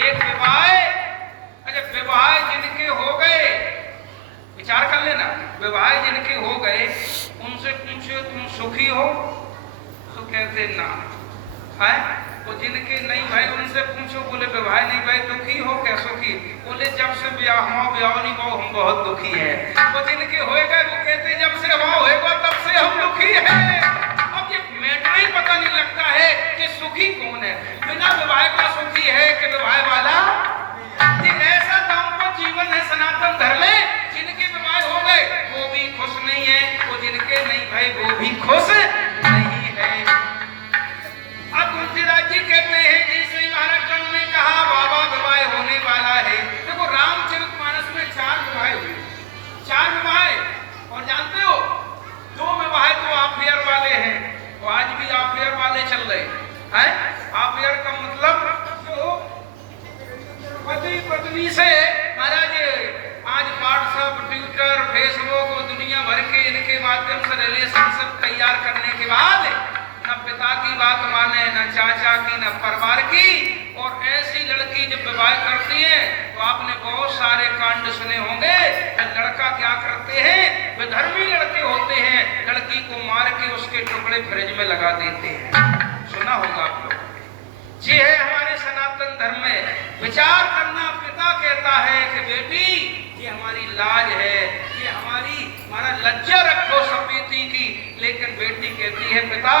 एक विवाह, अच्छा विवाह जिनके हो गए, विचार कर लेना, विवाह जिनके हो गए उनसे पूछो तुम सुखी हो तो कहते ना है, तो जिनके नहीं भाई उनसे पूछो, बोले विवाह नहीं भाई दुखी हो क्या सुखी, बोले जब से ब्याह नहीं हो हम बहुत दुखी है। तो जिनके हो गए वो कहते जब से वहां होएगा तब से हम दुखी है। अब ये मैटर ही पता नहीं लगता है कि सुखी कौन है, बिना विवाह का सुखी है कि विवाह वाला। ये ऐसा दाम्पत्य जीवन है सनातन धर्म में, जिनके विवाह हो गए वो भी खुश नहीं है, वो जिनके नहीं भाई वो भी खुश नहीं है। अब तुलसीदास जी कहते हैं कि श्री महाराज चंद्र ने कहा बाबा विवाह होने वाला है। देखो रामचरितमानस में 4 विवाह हुए, 4 विवाह, और जानते हो 2 विवाह तो अफेयर वाले हैं, तो आज भी अफेयर वाले चल रहे हैं। अफेयर का मतलब जो पति पत्नी से महाराज आज व्हाट्सएप ट्विटर फेसबुक और दुनिया भर के इनके माध्यम से रिलेशनशिप तैयार करने के बाद न पिता की बात माने, न चाचा की, न परिवार की, और ऐसी लड़की जब विवाह करती है तो आपने बहुत सारे कांड सुने होंगे। लड़का क्या करते हैं, विधर्मी लड़के होते हैं, लड़की को मार के उसके टुकड़े फ्रिज में लगा देते हैं, सुना होगा आप लोग। ये है हमारे सनातन धर्म में विचार करना। पिता कहता है कि बेटी ये हमारी लाज है, ये हमारा लज्जा रखो सपेती की, लेकिन बेटी कहती है पिता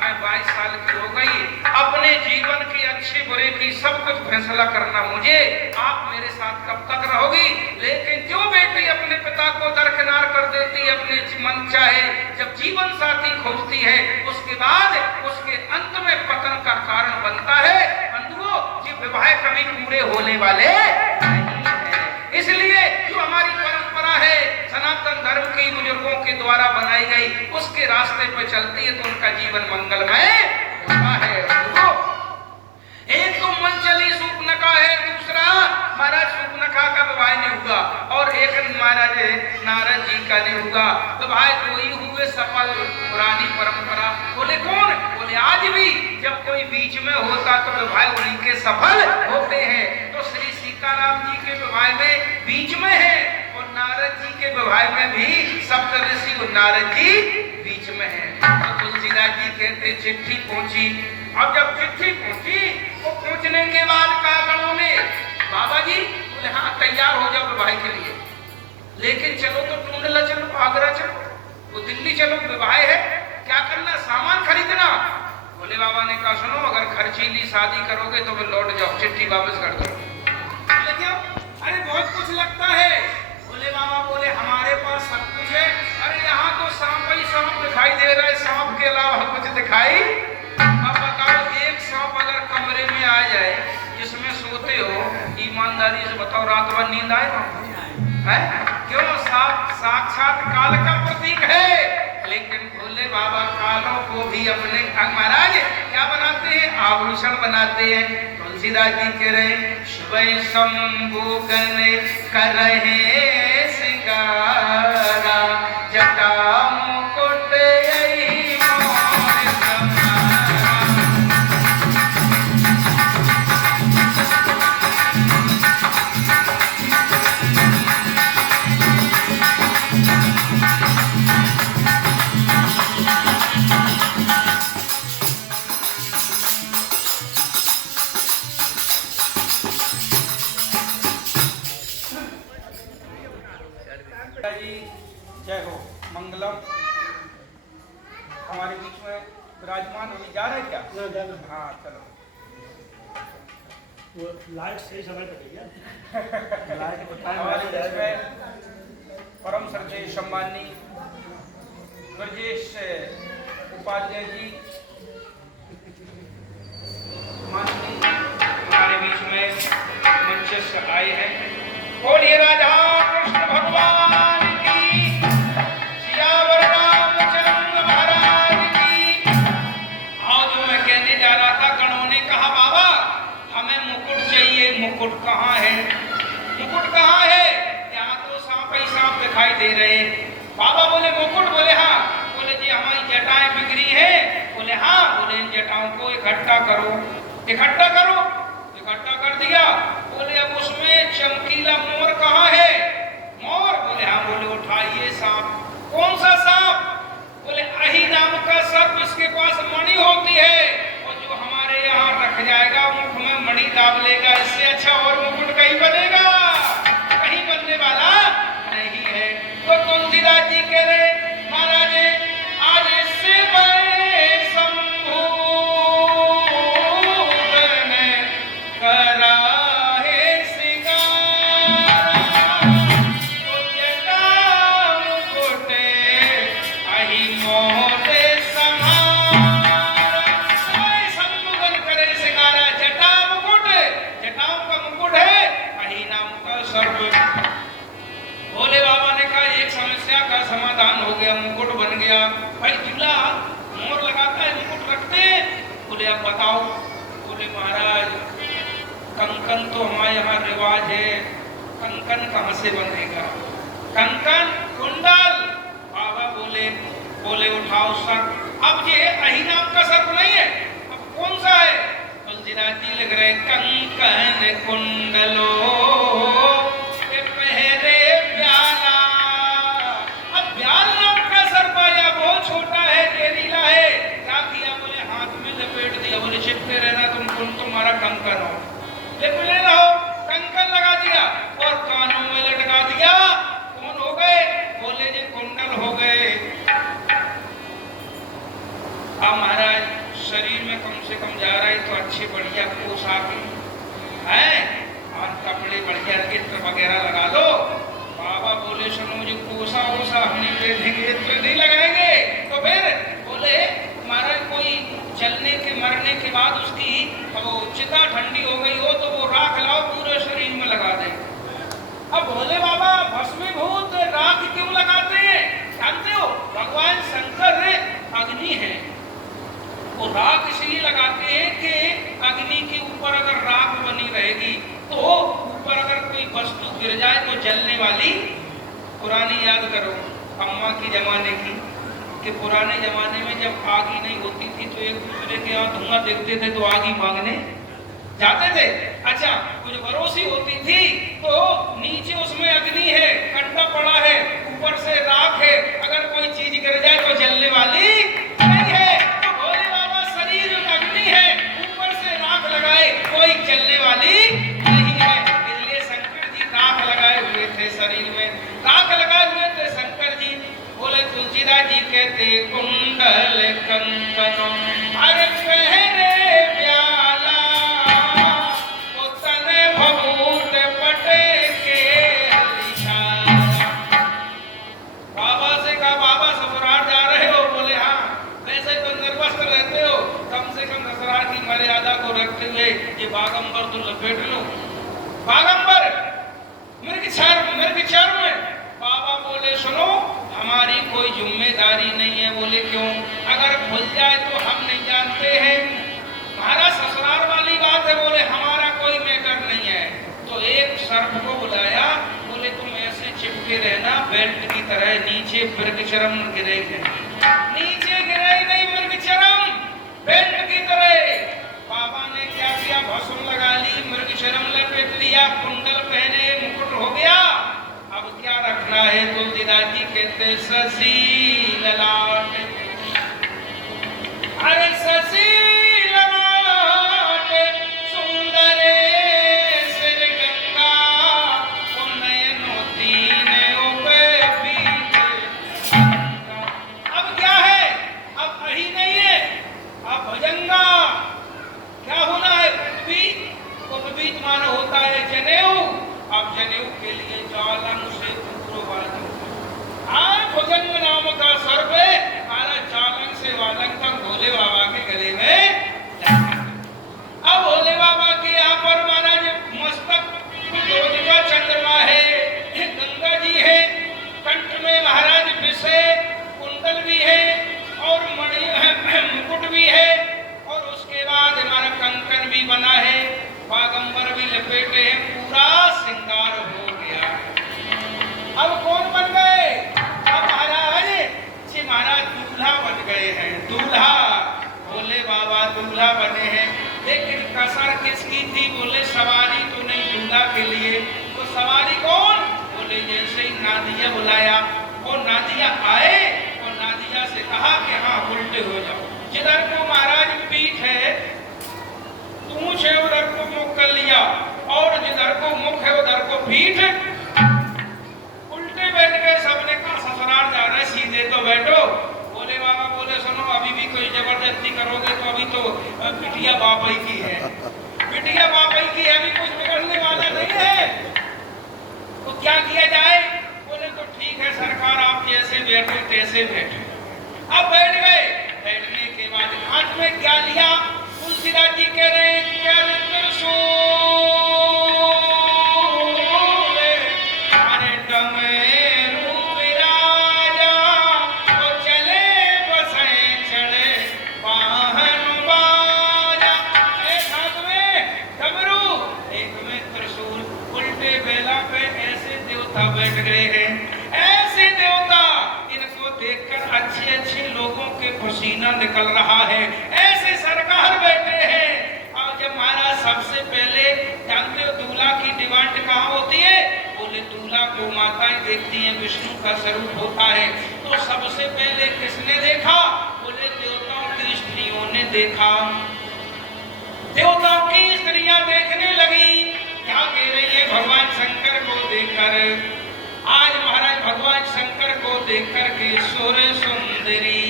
मैं 22 साल की हो गई, अपने जीवन की अच्छे बुरे की सब कुछ फैसला करना मुझे, आप मेरे साथ कब तक रहोगी। लेकिन जो बेटी अपने पिता को दरकिनार कर देती है, अपने मन चाहे जब जीवन साथी खोजती है, उसके बाद उसके अंत में पतन का कारण बनता है। बंधुओं ये विवाह कभी पूरे होने वाले नहीं है। इसलिए जो हमारी परंपरा है सनातन धर्म की बुजुर्गों के द्वारा बनाई गई, उसके रास्ते पे चलती है तो उनका जीवन मंगलमय होता है। एक तो मंचली सूपनखा है, दूसरा महाराज सूपनखा का विवाह नहीं हुआ, और एक महाराज नारद जी का नहीं हुआ। विवाह दो ही हुए सफल, पुरानी परंपरा। बोले कौन, बोले आज भी जब कोई बीच में होता तो विवाह उन्हीं के सफल होते हैं। तो श्री सीताराम जी के विवाह में बीच में है, और नारद जी के विवाह में भी सप्तऋषि और नारद जी बीच में है। तो तुलसीदास जी कहते चिट्ठी पहुंची। अब जब चिट्ठी पहुंची वो पहुंचने के बाद कागणों ने बाबा जी बोले हाँ तैयार हो जाओ विवाह के लिए, लेकिन चलो तो टूंडला चलो, आगरा चलो, वो दिल्ली चलो, विवाह है, क्या करना, सामान खरीदना। बोले बाबा ने कहा सुनो अगर खर्चीली शादी करोगे तो फिर लौट जाओ, चिट्ठी वापस कर दो। बोले क्यों, अरे बहुत कुछ लगता है। बोले बाबा बोले हमारे पास सब कुछ है। अरे यहाँ तो सांप ही सांप दिखाई दे रहा है, सांप के अलावा कुछ दिखाई। अब बताओ एक सांप अगर कमरे में आ जाए जिसमें सोते हो, ईमानदारी से बताओ रात भर नींद आए है? क्यों, सांप साक्षात काल का प्रतीक है। लेकिन भोले बाबा कालों को भी अपने महाराज क्या बनाते हैं, आभूषण बनाते हैं। तुलसीदास जी कह रहे शिव शंभु गण कर रहे सिंगारा, जटा मुकुट जय हो मंगलम। हमारे बीच में विराजमान होने जा रहे क्या? हाँ चलो, वो लाइट सही समय पर है। लाइट बताएं। हमारे बीच में परम श्रद्धेय सम्माननीय ब्रजेश उपाध्याय जी माननीय हमारे बीच में मंच से आए हैं। बोलिए राधा कृष्ण भगवान की, सियावर रामचंद्र महाराज की। आज मैं कहने जा रहा था, गणों ने कहा बाबा हमें मुकुट चाहिए। मुकुट कहाँ है, मुकुट कहाँ है? यहाँ तो सांप ही सांप दिखाई दे रहे। बाबा बोले मुकुट, बोले हाँ। बोले जी हमारी जटाएं बिगड़ी हैं। बोले हाँ। बोले इन जटाओं को इकट्ठा करो, इकट्ठा करो। इकट्ठा कर दिया। बोले अब उसमें चमकीला मोर कहाँ है? मोर? बोले हाँ। बोले उठाइए सांप। कौन सा सांप? बोले अही नाम का सर्प, इसके पास मणि होती है और जो हमारे यहाँ रख जाएगा मुख में मणि दाब लेगा, इससे अच्छा और मुकुट कहीं बनेगा? कहीं बनने वाला नहीं है। तो तुलसीदास जी कह रहे महाराज आज इससे बड़े शंभू ने करा है सिंगार, तो जटा मुकुटे अहि मोरे संहार। शंभुगन करे सिंगारा, जटा मुकुट, जटाओं का मुकुट है अहि नाम का सर्प। भोले बाबा ने कहा एक समस्या का समाधान हो गया, मुकुट बन गया। भाई दूल्हा मोर लगाता है, मुकुट रखते हैं। बोले अब बताओ। बोले महाराज कंकन तो हमारे यहाँ रिवाज है, कंकन कहाँ से बनेगा? कंकन कुंडल। बाबा बोले बोले उठाओ सर्प। अब ये अही नाम का सर्प नहीं है, अब कौन सा है? तुलसीदास जी लिख रहे कंकन कुंडलो पहरे प्याला। अब ब्याल नाम का सर्प आया, बहुत छोटा है, जहरीला है। क्या किया? बोले हाथ में लपेट दिया। बोले छिपके रहना तुम तुम्हारा कंकन हो, लिपटे रहो। कंकन लगा दिया और कानों में लटका दिया। कौन हो गए? बोले जी कुंडल हो गए। अब महाराज शरीर में कम से कम जा रहा है तो अच्छे बढ़िया पोशाक है और कपड़े बढ़िया इत्र वगैरह लगा लो। बाबा बोले सुनो मुझे कोसा वोसा हम नहीं पहनेंगे, इत्र नहीं लगाएंगे। तो फिर बोले महाराज कोई चलने के मरने के बाद उसकी वो चिता ठंडी हो गई हो तो वो राख लाओ पूरे शरीर में लगा दे। अब भोले बाबा भस्मीभूत राख क्यों लगाते हैं जानते हो? भगवान शंकर अग्नि है, वो राख इसलिए लगाते हैं कि अग्नि के ऊपर अगर राख बनी रहेगी तो ऊपर अगर कोई वस्तु गिर जाए तो जलने वाली। पुरानी याद करो अम्मा की जमाने की, कि पुराने जमाने में जब आग ही नहीं होती थी तो एक दूसरे के यहाँ धुआं देखते थे तो आग ही मांगने जाते थे। अच्छा कुछ भरोसी होती थी तो नीचे उसमें अग्नि है, कंडा पड़ा है, ऊपर से राख है, अगर कोई चीज गिर जाए तो जलने वाली नहीं है। तो भोले बाबा शरीर में अग्नि है, ऊपर से राख लगाए, कोई जलने वाली नहीं है। इसलिए शंकर जी राख लगाए हुए थे, शरीर में राख लगाए हुए थे शंकर जी। बोले तुलसीदास जी कहते कुंडल कंकन अरे पहरे प्याला तो तने भभूत पटे के हरिशाला। बाबा से कहा बाबा ससुराल जा रहे हो? बोले हाँ। वैसे तो निर्वस्त्र रहते हो, कम से कम ससुराल की मर्यादा को रखते हुए ये बागंबर तो लपेट लो। बागंबर मृग चर्म। बाबा बोले सुनो हमारी कोई जिम्मेदारी नहीं है। बोले क्यों? अगर भूल जाए तो हम नहीं जानते हैं, हमारा ससुराल वाली बात है। बोले हमारा कोई मैटर नहीं है। तो एक सर्प को बुलाया, बोले तुम ऐसे चिपके रहना बेल्ट की तरह, नीचे मृगचर्म गिरेगा, नीचे गिरे नहीं मृगचर्म, बेल्ट की तरह। बाबा ने क्या किया? भस्म लगा ली, मृगचर्म लपेट लिया, कुंडल पहने, मुकुट हो गया। अब क्या रखना है? तुलसीदास जी कहते शशि ललाट। अरे शशि ललाट सुंदर सिर गंगा तो नयनो तीन उबे बीते। अब क्या है? अब अही नहीं है, अब भुजंगा। क्या होना है? उपवीत माना होता है जनेऊ। अब जनेऊ के लिए जालंग से भुजंग नाम का सर्प हमारा जालंग से वालंग तक भोले बाबा के गले में। अब भोले बाबा के यहाँ पर महाराज मस्तक का चंद्रमा है, गंगा जी है, कंठ में महाराज विष है, कुंडल भी है और मणि मुकुट भी है और उसके बाद हमारा कंकन भी बना है, बागंबर भी लपेटे हैं, पूरा श्रृंगार हो गया। अब कौन बन गए? अब महाराज दूल्हा बन गए हैं। दूल्हा भोले बाबा दूल्हा बने हैं। लेकिन कसर किसकी थी? बोले सवारी तो नहीं, दूल्हा के लिए। तो सवारी कौन? बोले जैसे ही नादिया बुलाया और नादिया आए और नादिया से कहा कि हाँ उल्टे हो जाओ। जिधर को महाराज पीठ है, पूंछ है, उधर को मुख कर लिया, और जिधर को मुख है उधर को पीठ। उल्टे बैठ गए। सबने कहा ससुराल जा रहे, सीधे तो बैठो। बोले बाबा, बोले सुनो, अभी भी कोई जबरदस्ती करोगे तो अभी तो बिटिया बाप ही की है, बिटिया बाप ही की है, अभी कुछ बिगड़ने वाला नहीं है। तो क्या किया जाए? बोले तो ठीक है सरकार, आप जैसे बैठे तैसे बैठे। अब बैठ गए। बैठने के बाद हाथ में क्या लिया? तुलसीदास जी कह रहे बैठ गए हैं। ऐसे देवता, इनको देखकर अच्छे अच्छे लोगों के पसीना निकल रहा है, ऐसे सरकार बैठे हैं। और जब महाराज सबसे पहले जानते हो दूल्हा की डिमांड कहाँ होती है? बोले दूल्हा को माताएं देखती हैं, विष्णु का स्वरूप होता है। तो सबसे पहले किसने देखा? बोले देवताओं की स्त्रियों ने देखा। देवताओं की स्त्रियां देखने लगी, क्या कह रही है? भगवान शंकर को देखकर, आज महाराज भगवान शंकर को देख करके सोरे सुंदरी,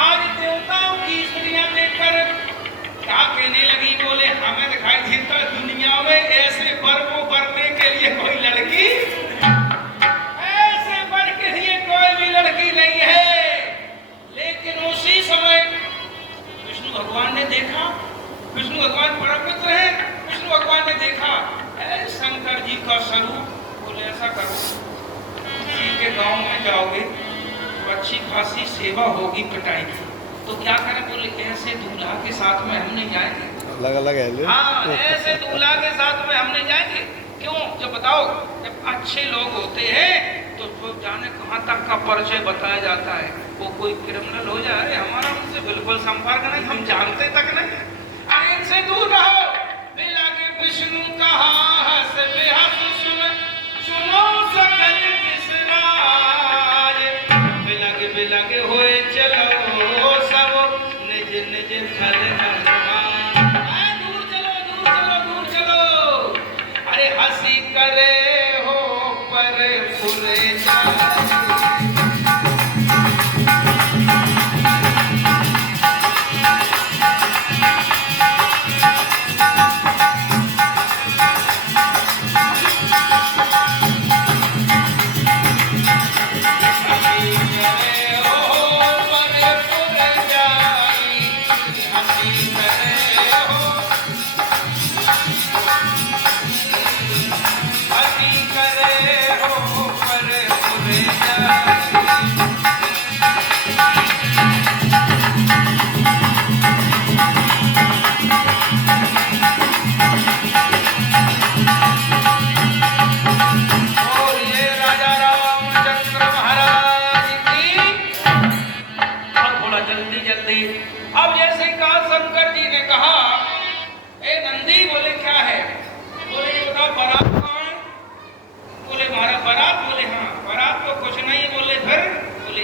आज देवताओं की स्त्रियां देखकर क्या कहने लगी? बोले हमें दिखाई देता दुनिया में ऐसे वर को वरने के लिए कोई लड़की, ऐसे वर के लिए कोई भी लड़की नहीं है। लेकिन उसी समय विष्णु भगवान ने देखा, विष्णु भगवान परम मित्र है, विष्णु भगवान ने देखा शंकर जी का स्वरूप। बोले ऐसा करो, किसी के गांव में जाओगे तो अच्छी खासी सेवा होगी पिटाई की, तो क्या करें? बोले ऐसे दूल्हा के साथ में हम नहीं जाएंगे, अलग अलग है। हाँ, ऐसे दूल्हा के साथ में हम नहीं जाएंगे। क्यों? जब बताओ, जब अच्छे लोग होते हैं तो जाने कहाँ तक का परिचय बताया जाता है। वो कोई क्रिमिनल हो जाए, हमारा उनसे बिल्कुल संपर्क नहीं, हम जानते तक नहीं। अरे इनसे दूर रहो। बिलागे विष्णु कहा हस बेहस सुन, सुनो सकल विसराज। बिलागे बिलागे होए चलो सब निज निज फल अरमान। दूर चलो, दूर चलो, दूर चलो। अरे हंसी करे हो पर फुले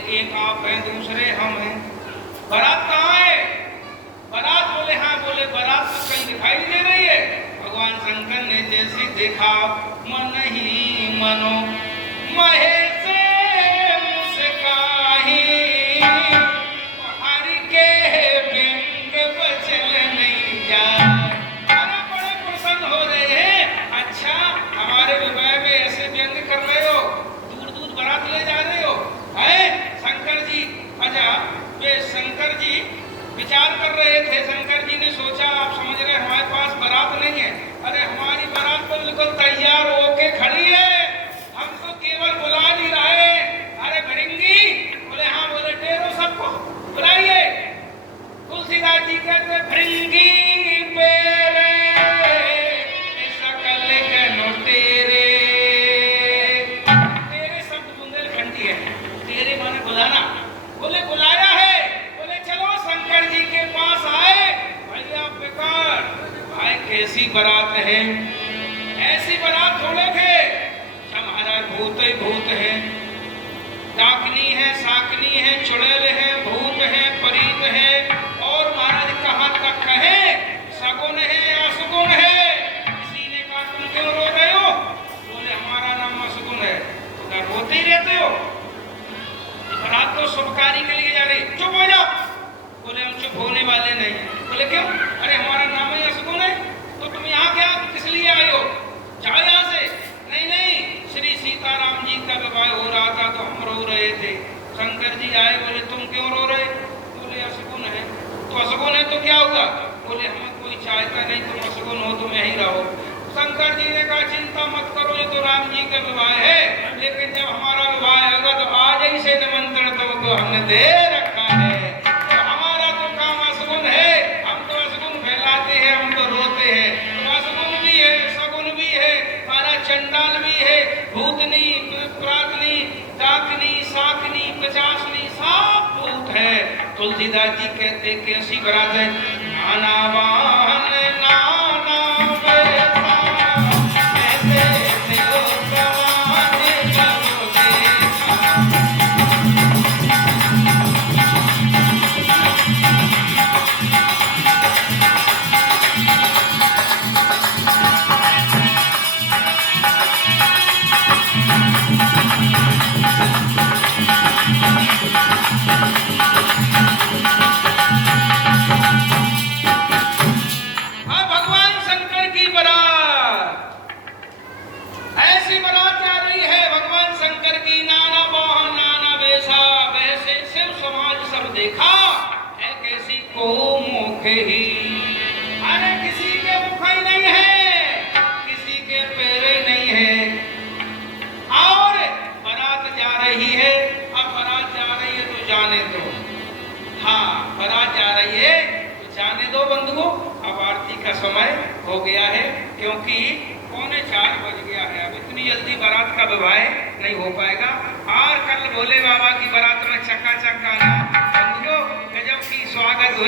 एक आप हैं, दूसरे हम हैं। बारात कहाँ है? बारात बोले हाँ, बोले बारात तो कहीं दिखाई नहीं दे रही है। भगवान शंकर ने जैसे देखा, मन ही मनो महेश मुस्काही, हरि के व्यंग बचन नहीं जाए। अरे बड़े प्रसन्न हो रहे हैं। अच्छा, हमारे विवाह में ऐसे व्यंग कर रहे हो, दूर दूर बारात ले जा रहे हो, है शंकर जी। अच्छा, वे शंकर जी विचार कर रहे थे। शंकर जी ने सोचा, आप समझ रहे हमारे पास बारात नहीं है। अरे हमारी बारात तो बिल्कुल तैयार होके खड़ी है, हम तो केवल बुला कैसी बारात है, ऐसी बारात थोड़े थे। सब महाराज भूत ही भूत है, डाकनी है, साकनी है, चुड़ैल है, भूत है, परीत है, और महाराज कहाँ तक है, सगुन है, असगुन है। किसी ने कहा तुम क्यों रो रहे हो? बोले हमारा नाम असगुन है। तो रोते ही रहते हो? बारात तो शुभ कार्य के लिए जा रही, चुप हो जाओ। बोले हम चुप होने वाले नहीं। बोले क्यों? अरे हमारा नाम ही असगुन है, तो तुम यहाँ क्या किस लिए आए हो? जाओ यहाँ से। नहीं नहीं, श्री सीताराम जी का विवाह हो रहा था तो हम रो रहे थे। शंकर जी आए, बोले तुम क्यों रो रहे? बोले असगुन है। तो असगुन है तो क्या हुआ? बोले हमें कोई चाहता नहीं, तुम असगुन हो, तुम यहीं रहो। शंकर जी ने कहा चिंता मत करो, ये तो राम जी का विवाह है, लेकिन जब हमारा विवाह होगा तो आज ही से निमंत्रण तुमको हमने दे रखा है। तो हमारा तो काम असगुन है, हम तो असगुन फैलाते हैं, हम तो रोते हैं। तो असगुन भी है, सगुन भी है, हमारा चंडाल भी है, भूतनी, प्रातनी, डाकनी, साकनी, पिशाचनी, सब भूत है। तुलसीदास जी कहते कैसी बारात है, नाना वाहन नाना बेसा, ऐसे तेरो प्रवाह जब देखा। अब भगवान शंकर की बारात, ऐसी बारात जा रही है भगवान शंकर की, नाना वाहन नाना वेशा, वैसे शिव समाज सब देखा है कैसी को मुख ही। अरे किसी के मुख ही नहीं है, किसी के पैर ही नहीं है, और बारात जा रही है। अब बारात जा रही है तो जाने दो, हाँ बारात जा रही है तो जाने दो बंधुओं। अब आरती का समय हो गया है, क्योंकि 3:45 बज गया है। अब इतनी जल्दी बारात का विवाह नहीं हो पाएगा। और कल भोले बाबा की बारात में चकाचक आना बंधुओं, गजब की स्वागत हुई।